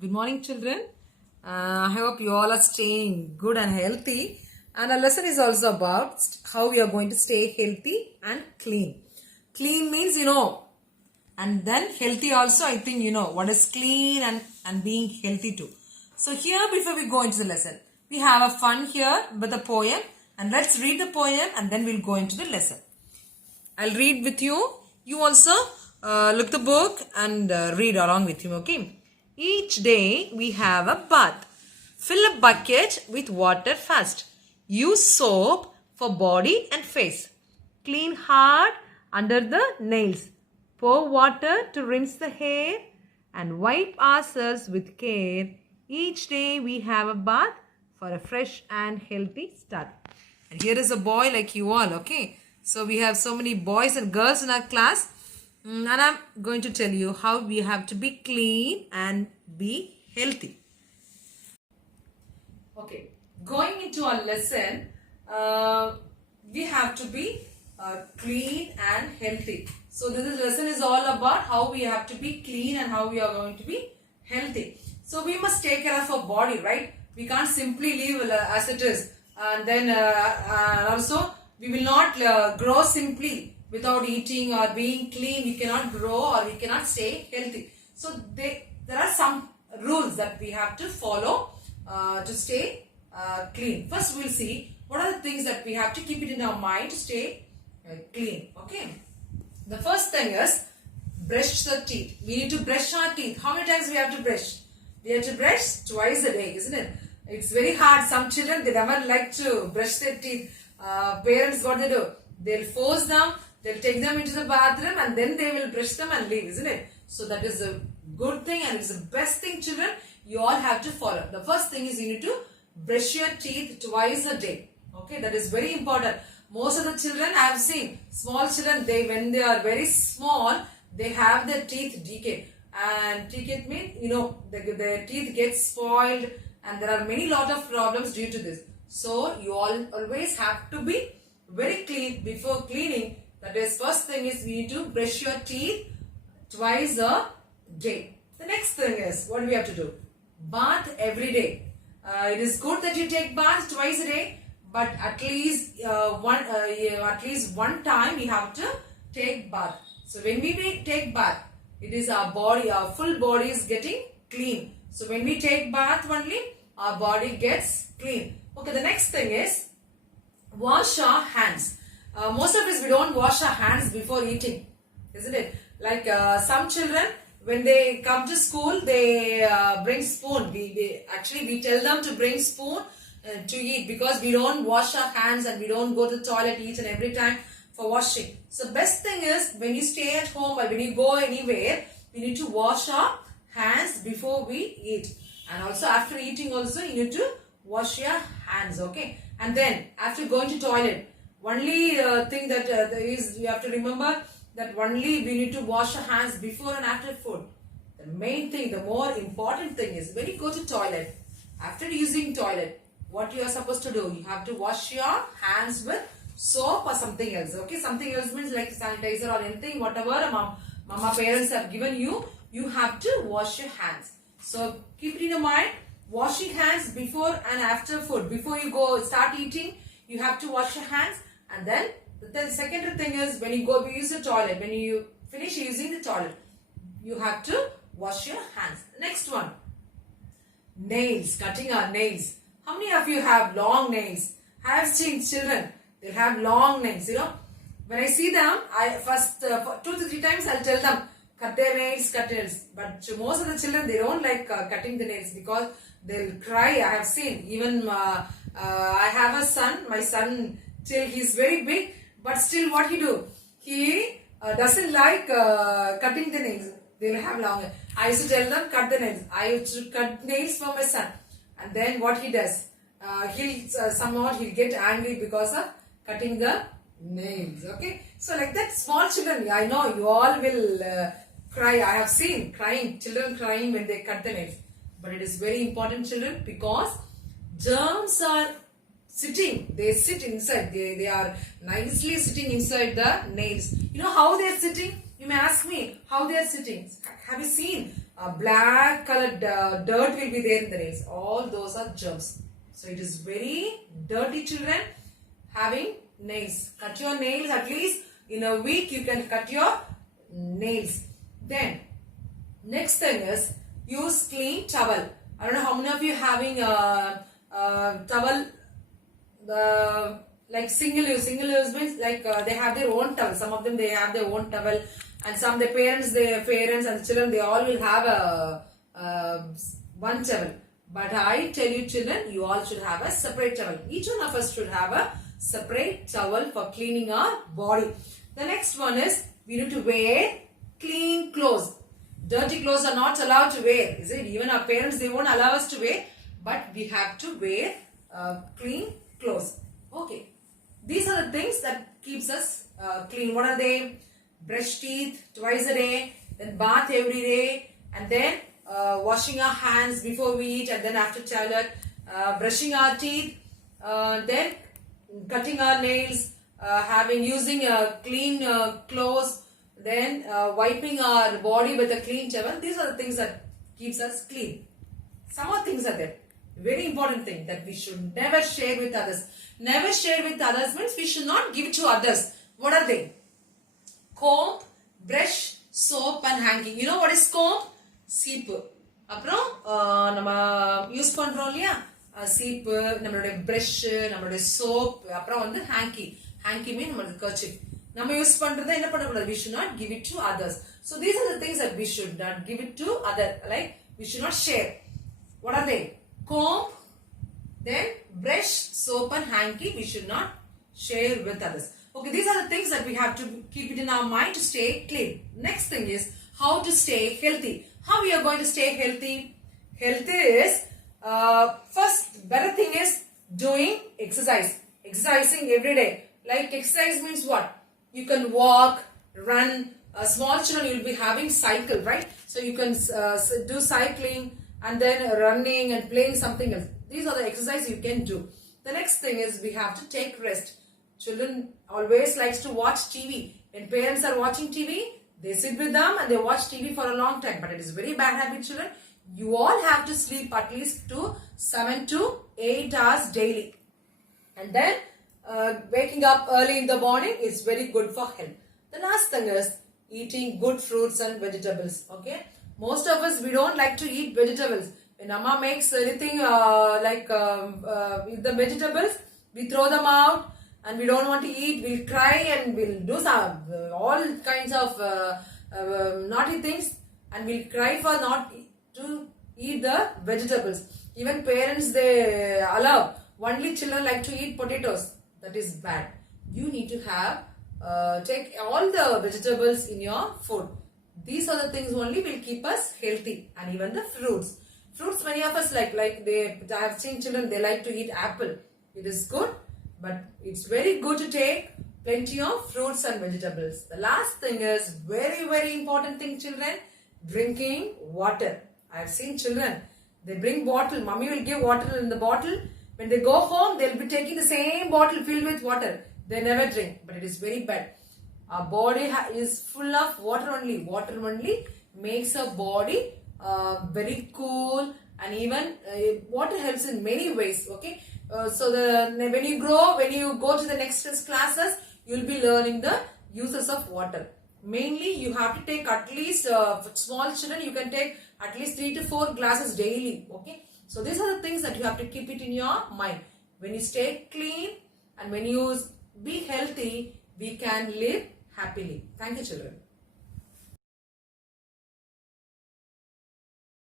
Good morning, children. I hope you all are staying good and healthy. And our lesson is also about how we are going to stay healthy and clean. Clean means and then healthy also, I think what is clean and being healthy too. So here, before we go into the lesson, we have a fun here with a poem. And let's read the poem and then we'll go into the lesson. I'll read with you. You also look the book and read along with him, okay? Each day we have a bath. Fill a bucket with water first. Use soap for body and face. Clean hard under the nails. Pour water to rinse the hair and wipe ourselves with care. Each day we have a bath for a fresh and healthy start. And here is a boy like you all, okay? So we have so many boys and girls in our class. And I'm going to tell you how we have to be clean and be healthy. Okay, going into our lesson, we have to be clean and healthy. So this lesson is all about how we have to be clean and how we are going to be healthy. So we must take care of our body, right? We can't simply leave as it is. And then also we will not grow simply without eating or being clean. We cannot grow or we cannot stay healthy. So there are some rules that we have to follow to stay clean. First we'll see what are the things that we have to keep it in our mind to stay clean. Okay. The first thing is brush the teeth. We need to brush our teeth. How many times we have to brush? We have to brush twice a day, isn't it? It's very hard. Some children, they never like to brush their teeth. Parents, what they do? They'll force them. They'll take them into the bathroom and then they will brush them and leave, isn't it? So that is a good thing and it's the best thing, children. You all have to follow. The first thing is you need to brush your teeth twice a day. Okay, that is very important. Most of the children I have seen, small children, when they are very small, they have their teeth decay. And decay means, their teeth get spoiled and there are lot of problems due to this. So you all always have to be very clean before cleaning. That is, first thing is we need to brush your teeth twice a day. The next thing is, what do we have to do? Bath every day. It is good that you take bath twice a day, but at least one time we have to take bath. So when we take bath, it is our body, our full body is getting clean. So when we take bath only, our body gets clean. Okay, the next thing is wash our hands. Most of us, we don't wash our hands before eating, isn't it? Like some children, when they come to school, they bring spoon. We tell them to bring spoon to eat because we don't wash our hands and we don't go to the toilet each and every time for washing. So best thing is when you stay at home or when you go anywhere, we need to wash our hands before we eat. And also after eating also, you need to wash your hands, okay? And then after going to toilet, only thing that is you have to remember that only we need to wash our hands before and after food. The main thing, the more important thing is when you go to toilet, after using toilet, what you are supposed to do? You have to wash your hands with soap or something else. Okay, something else means like sanitizer or anything, whatever mama parents have given you, you have to wash your hands. So keep it in your mind, washing hands before and after food. Before you go start eating, you have to wash your hands. And then the second thing is when you go use the toilet, when you finish using the toilet, you have to wash your hands. Next one, nails, cutting our nails. How many of you have long nails? I have seen children, they have long nails, When I see them, I first 2 to 3 times I'll tell them, cut their nails, cut nails. But most of the children, they don't like cutting the nails because they'll cry. I have seen, even I have a son, my son, till he's very big, but still what he do? He doesn't like cutting the nails. They'll have long nails. I used to tell them, cut the nails. I used to cut nails for my son. And then what he does? He'll get angry because of cutting the nails. Okay. So like that, small children, I know you all will cry. I have seen children crying when they cut the nails. But it is very important, children, because germs are sitting. They sit inside. They are nicely sitting inside the nails. You know how they are sitting? You may ask me how they are sitting. Have you seen black colored dirt will be there in the nails. All those are germs. So it is very dirty, children, having nails. Cut your nails at least in a week. You can cut your nails. Then next thing is use clean towel. I don't know how many of you having a towel, like single use. Single use means like they have their own towel. Some of them they have their own towel, and some their parents and the children, they all will have a one towel. But I tell you, children, you all should have a separate towel. Each one of us should have a separate towel for cleaning our body. The next one is we need to wear clean clothes. Dirty clothes are not allowed to wear. Is it? Even our parents, they won't allow us to wear. But we have to wear clean clothes. Okay. These are the things that keeps us clean. What are they? Brush teeth twice a day. Then bath every day. And then washing our hands before we eat and then after toilet. Brushing our teeth. Then cutting our nails. Using clean clothes. Then wiping our body with a clean towel. These are the things that keeps us clean. Some more things are there. Very important thing that we should never share with others. Never share with others means we should not give it to others. What are they? Comb, brush, soap and hanky. You know what is comb? Seep. அப்புறம் நம்ம use பண்றோம் இல்லையா சீப்பு, நம்மளுடைய brush, நம்மளுடைய soap, அப்புறம் வந்து ஹேங்கி. ஹேங்கி மீன் நம்மளுடைய கர்ச்சிப். நம்ம யூஸ் பண்றதை என்ன பண்ணக்கூடாது? We should not give it to others. So these are the things that we should not give it to others. Like we should not share. What are they? Comb, then brush, soap and hanky. We should not share with others. Okay, these are the things that we have to keep it in our mind to stay clean. Next thing is how to stay healthy. How we are going to stay healthy? Healthy is first better thing is doing exercise. Exercising every day. Like exercise means what? You can walk, run. Small children, you will be having cycle, right? So you can do cycling and then running and playing something else. These are the exercises you can do. The next thing is we have to take rest. Children always likes to watch TV. When parents are watching TV, they sit with them and they watch TV for a long time. But it is very bad habit, children. You all have to sleep at least 7 to 8 hours daily. And then waking up early in the morning is very good for health. The last thing is eating good fruits and vegetables. Okay, most of us, we don't like to eat vegetables. When Amma makes anything with the vegetables, we throw them out and we don't want to eat. We'll cry and we'll do some all kinds of naughty things and we'll cry for not to eat the vegetables. Even parents, they allow only children like to eat potatoes. That is bad. You need to have take all the vegetables in your food. These are the things only will keep us healthy. And even the fruits. Fruits, many of us like I have seen children, they like to eat apple. It is good, but it's very good to take plenty of fruits and vegetables. The last thing is very, very important thing, children, drinking water. I have seen children, they bring bottle. Mommy will give water in the bottle. When they go home, they will be taking the same bottle filled with water. They never drink, but it is very bad. Our body is full of water only. Water only makes our body very cool, and even water helps in many ways. Okay, so when you grow, when you go to the next classes, you will be learning the uses of water. Mainly, you have to take at least for small children, you can take at least 3 to 4 glasses daily. Okay. So these are the things that you have to keep it in your mind. When you stay clean and when you be healthy, we can live happily. Thank you, children.